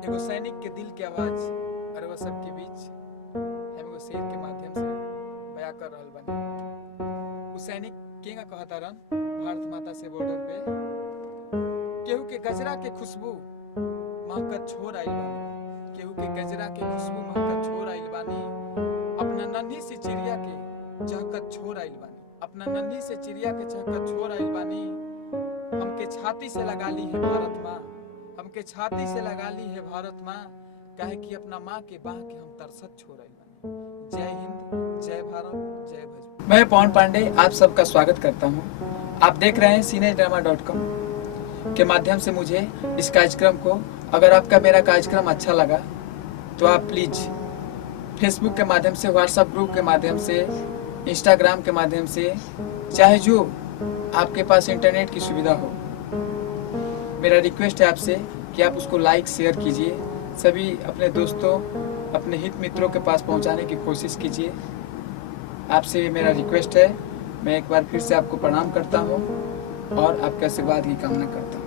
एगो सैनिक के दिल की आवाज और वह सबके बीच हम एगो शेर के माध्यम से बयां कर रहल बानी। उ सैनिक केंगा कहता रन भारत माता से बॉर्डर पे, केहू के गजरा के खुशबू महकत छोड़ आइल बानी, केहू के गजरा के खुशबू महकत छोड़ आइल बानी, अपना नन्ही सी चिड़िया के चहकत छोड़ आइल बानी, अपना नन्ही से चिड़िया के चहकत छोड़ आइल बानी। हमके छाती से लगा ली है भारत माँ, हमके छाती से लगा ली है भारत माँ, काहे कि अपना माँ के बाह के हम तरसत छोड़ आइल बानी। जय हिंद, जय भारत, जय भोजपुरी। मैं पवन पांडे आप सबका स्वागत करता हूँ। आप देख रहे हैं cinedrama.com के माध्यम से मुझे इस कार्यक्रम को, अगर आपका मेरा कार्यक्रम अच्छा लगा तो आप प्लीज फेसबुक के माध्यम से, व्हाट्सएप ग्रुप के माध्यम से, इंस्टाग्राम के माध्यम से, चाहे जो आपके पास इंटरनेट की सुविधा हो, मेरा रिक्वेस्ट है आपसे कि आप उसको लाइक शेयर कीजिए, सभी अपने दोस्तों अपने हित मित्रों के पास पहुंचाने की कोशिश कीजिए। आपसे मेरा रिक्वेस्ट है। मैं एक बार फिर से आपको प्रणाम करता हूं और आपके आशीर्वाद की कामना करता हूं।